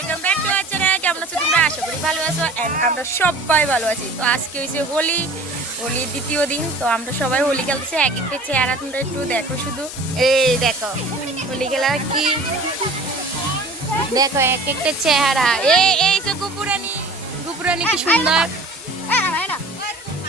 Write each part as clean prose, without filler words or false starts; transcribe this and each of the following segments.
Welcome back to our channel. কেমন আছো তোমরা? আশা করি ভালো আছো এন্ড আমরা সবাই ভালো আছি। তো আজকে হইছে হোলির দ্বিতীয় দিন। তো আমরা সবাই হোলি খেলতেছি। এক একটা চেহারা তোমরা একটু দেখো, শুধু এই দেখো হোলি খেলা কি দেখো, এক একটা চেহারা। এই যে গুপুরানি কি সুন্দর,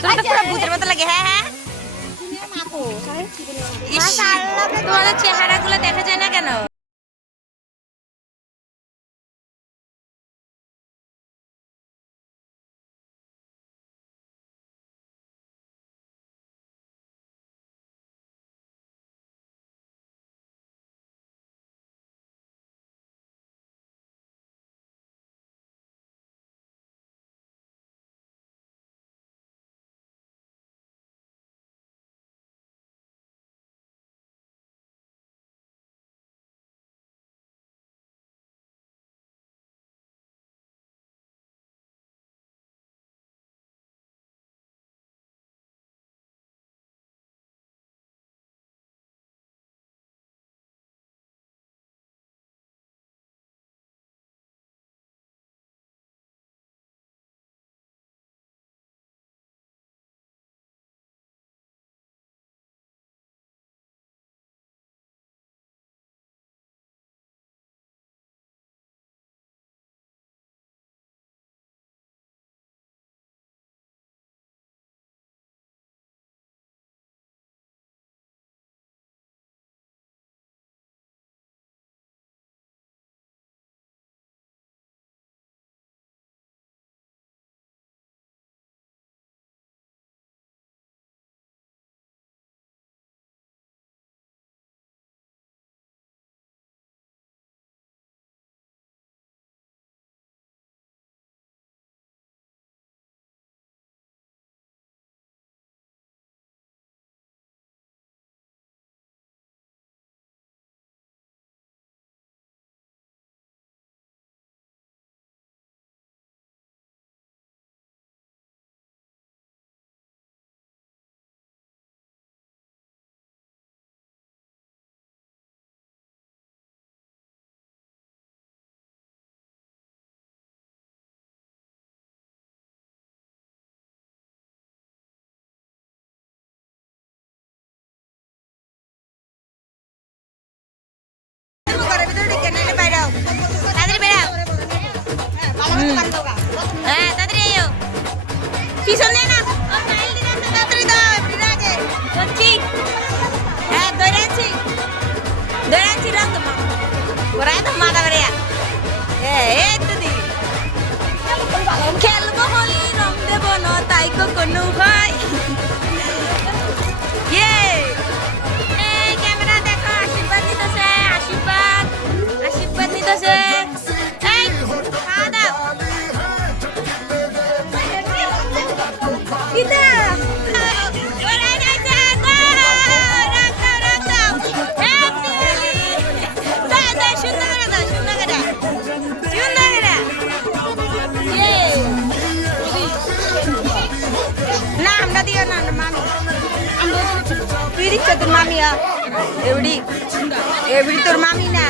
তোমার তো পুরো ভূতের মতো লাগে। হ্যাঁ হ্যাঁ, ইস, তোমাদের চেহারাগুলো দেখা যায় না কেন? হ্যাঁ তাড়াতাড়ি আইও, পিছনে না তাড়াতাড়ি দাও, করছি। হ্যাঁ ধরে আছি রং তো ওরা তো মাথা বেড়ে এই তো দি খেলবো হোলি, রং দেবো না তাই কোনো ভাই। ক্যামেরা দেখো, আশীর্বাদ নিতেছে, আশীর্বাদ নিতেছে। এই খাওয়া দাও কিতা ওরা যাইছে গো, রাখ দাও হ্যাপি হোলি। দাও সুন্দর করে দাও, সুন্দর করে না আমরা দিও না মামি, তুই দিচ্ছ তোর মামিয়া এবড়ি তোর মামি না।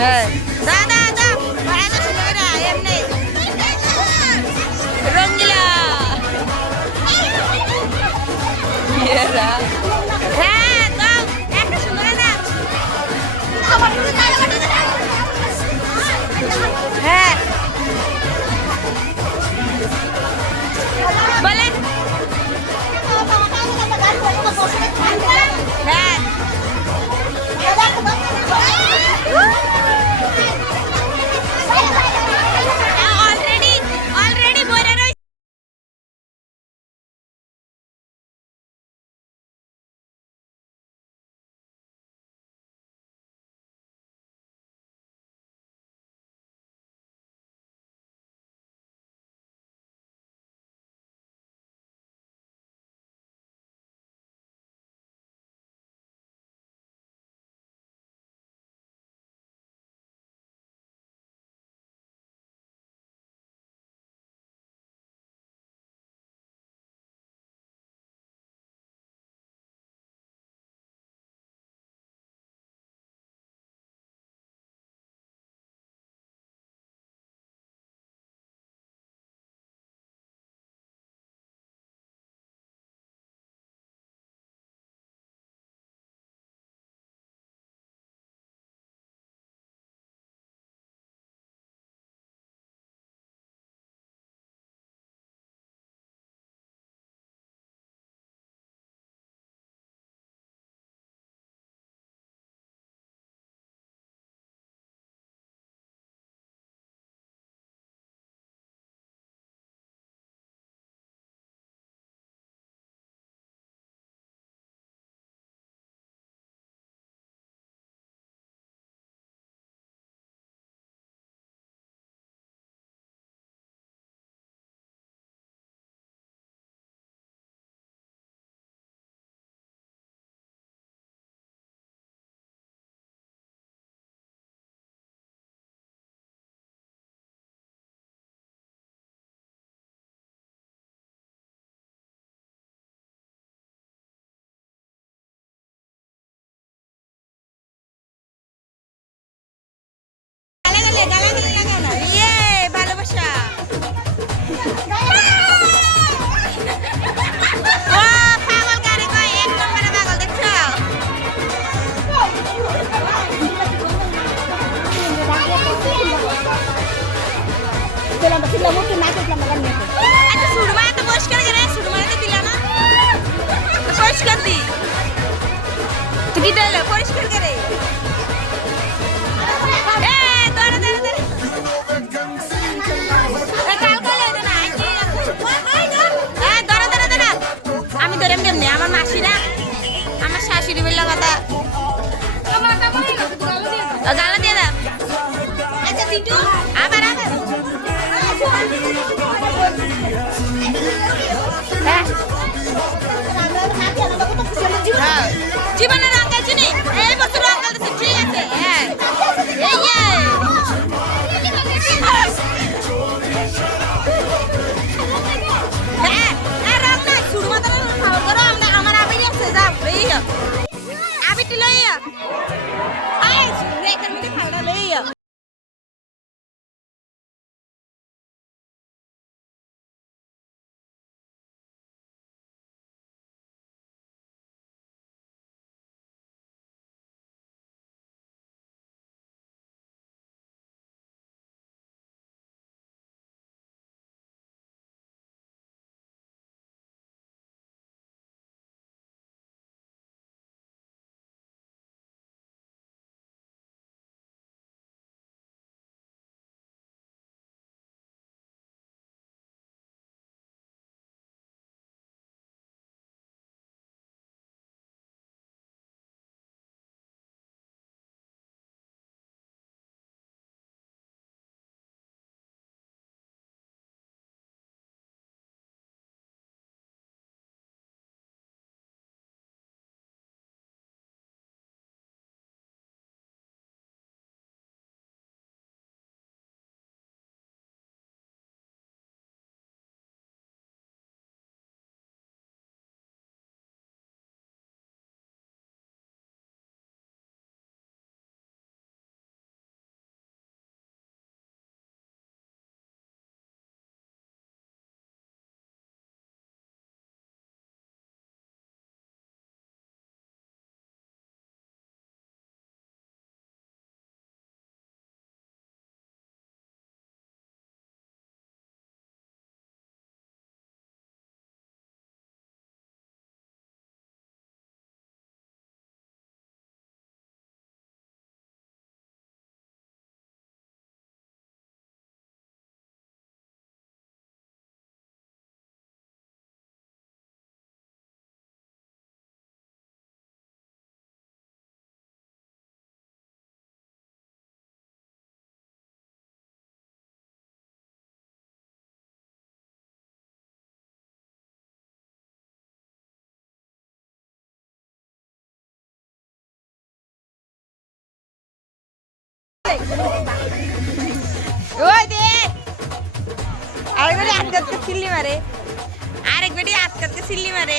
হ্যাঁ দাদা এমনি রঙ্গিলা। হ্যাঁ দাও একটা সুন্দর দাও। হ্যাঁ বলেন। হ্যাঁ আচ্ছা সুরমা এত পরিষ্কার করে সুরমা তো দিলা না পরিষ্কার দি তুই কি দিলে পরিষ্কার করে আমি ধরে কেমনি আমার মাসিরা আমার শাশুড়ি বললো কথা গালা দিয়ে দাও আচ্ছা দিটু আবার আবার জীবনের রঙ আছে নি এই বছর রঙ কালতে ঠিক আছে হ্যাঁ এই ওই দে আরেকবারে আটকাতে সিল্লি মারে আরেকবারে আটকাতে সিল্লি মারে